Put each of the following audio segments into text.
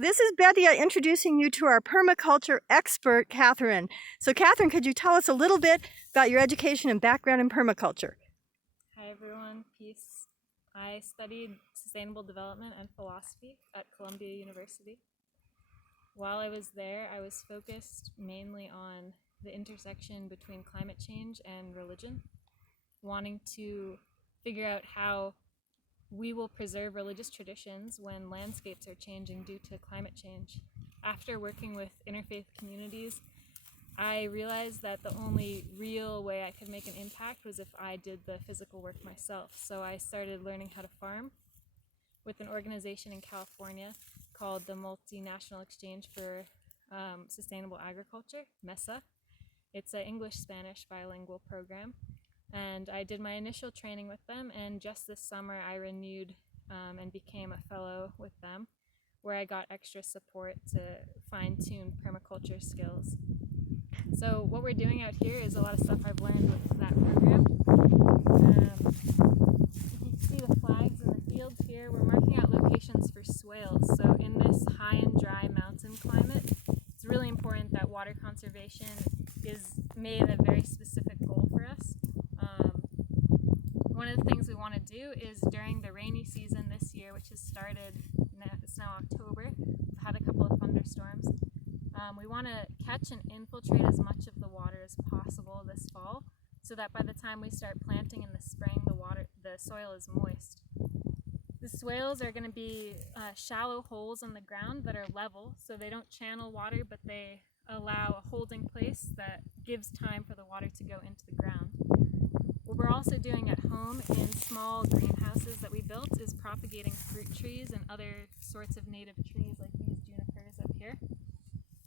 This is Bethia introducing you to our permaculture expert, Katherine. So Katherine, could you tell us a little bit about your education and background in permaculture? Hi everyone, peace. I studied sustainable development and philosophy at Columbia University. While I was there, I was focused mainly on the intersection between climate change and religion, wanting to figure out how we will preserve religious traditions when landscapes are changing due to climate change. After working with interfaith communities, I realized that the only real way I could make an impact was if I did the physical work myself. So I started learning how to farm with an organization in California called the Multinational Exchange for Sustainable Agriculture, MESA. It's an English-Spanish bilingual program. And I did my initial training with them, and just this summer I renewed and became a fellow with them, where I got extra support to fine-tune permaculture skills. So what we're doing out here is a lot of stuff I've learned with that program. You can see the flags in the fields here. We're marking out locations for swales. So in this high and dry mountain climate, it's really important that water conservation is made a very specific goal for us. One of the things we want to do is during the rainy season this year, which has started, it's now October, we've had a couple of thunderstorms. We want to catch and infiltrate as much of the water as possible this fall, so that by the time we start planting in the spring, the soil is moist. The swales are going to be shallow holes in the ground that are level, so they don't channel water, but they allow a holding place that gives time for the water to go into the ground. What we're also doing at home in small greenhouses that we built is propagating fruit trees and other sorts of native trees like these junipers up here.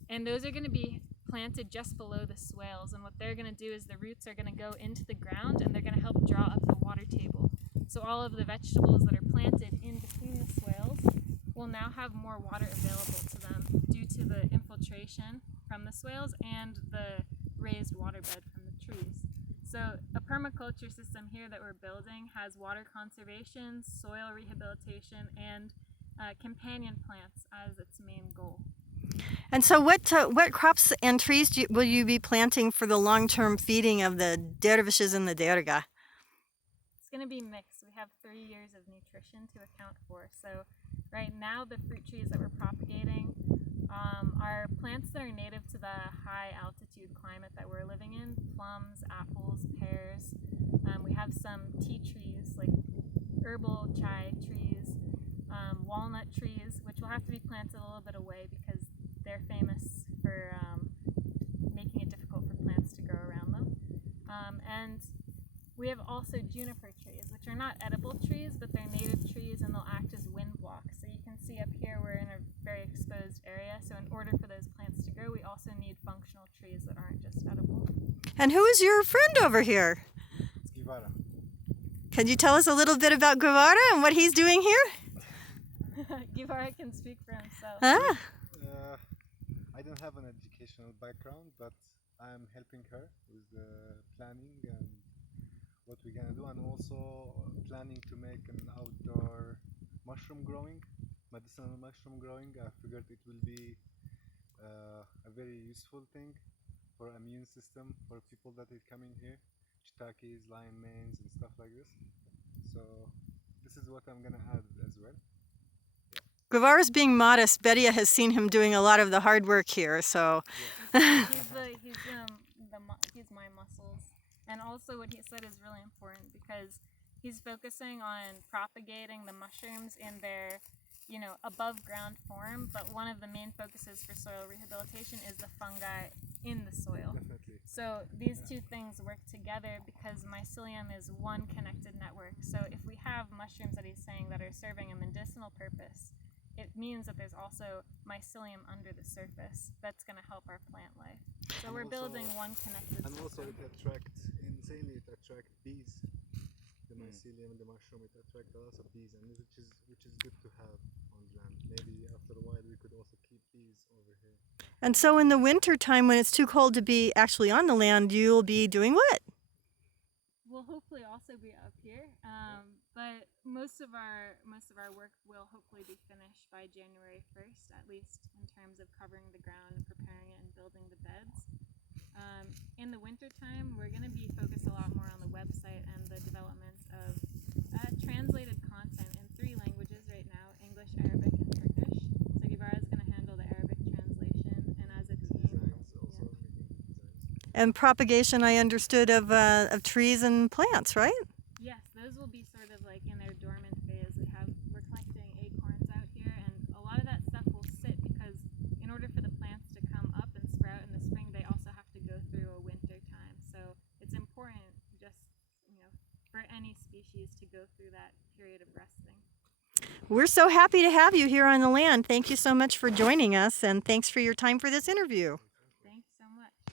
And those are going to be planted just below the swales, and what they're going to do is the roots are going to go into the ground and they're going to help draw up the water table. So all of the vegetables that are planted in between the swales will now have more water available to them due to the infiltration from the swales and the raised waterbed from the trees. So a permaculture system here that we're building has water conservation, soil rehabilitation, and companion plants as its main goal. And so what crops and trees will you be planting for the long-term feeding of the dervishes and the derga? It's going to be mixed. We have 3 years of nutrition to account for. So right now the fruit trees that we're propagating are plants that are native to the high altitude climate that we're living in. Plums, apples, pears. We have some tea trees like herbal chai trees, walnut trees, which will have to be planted a little bit away because they're famous for making it difficult for plants to grow around them. And we have also juniper trees, which are not edible trees, but they're native trees and they'll act as wind blocks. So you can see up here we're in a very exposed area, so in order for those plants to grow, we also need functional trees that aren't just edible. And who is your friend over here? It's Guevara. Can you tell us a little bit about Guevara and what he's doing here? Guevara can speak for himself. Ah. I don't have an educational background, but I'm helping her with the planning and what we're gonna do, and also planning to make an outdoor mushroom growing, medicinal mushroom growing. I figured it will be a very useful thing for immune system for people that is coming here, shiitakes, lion manes, and stuff like this. So this is what I'm gonna add as well. Guevara's being modest. Bethia has seen him doing a lot of the hard work here, so. Yeah. He's my muscles. And also what he said is really important because he's focusing on propagating the mushrooms in their, above ground form, but one of the main focuses for soil rehabilitation is the fungi in the soil. Definitely. So these two things work together because mycelium is one connected network. So if we have mushrooms that he's saying that are serving a medicinal purpose, it means that there's also mycelium under the surface that's going to help our plant life. So we're building one connected system. And also it attracts bees. The mycelium and the mushroom, it attracts a lot of bees, and which is good to have on land. Maybe after a while we could also keep bees over here. And so in the winter time when it's too cold to be actually on the land, you'll be doing what? We'll hopefully also be up here, but most of our work will hopefully be finished by January 1st, at least in terms of covering the ground and preparing it and building the beds. In the wintertime, we're going to be focused a lot more on the website and the development of translated content in 3 languages right now: English, Arabic, and Turkish. So Guevara is going to handle the Arabic translation, and as a team, And propagation, I understood, of trees and plants, right? yes, those will be sort of like in their dormant phase. We're collecting acorns out here, and a lot of that stuff will sit because in order for the plants to come up and sprout in the spring, they also have to go through a winter time. So it's important just, for any species to go through that period of resting. We're so happy to have you here on the land. Thank you so much for joining us, and thanks for your time for this interview.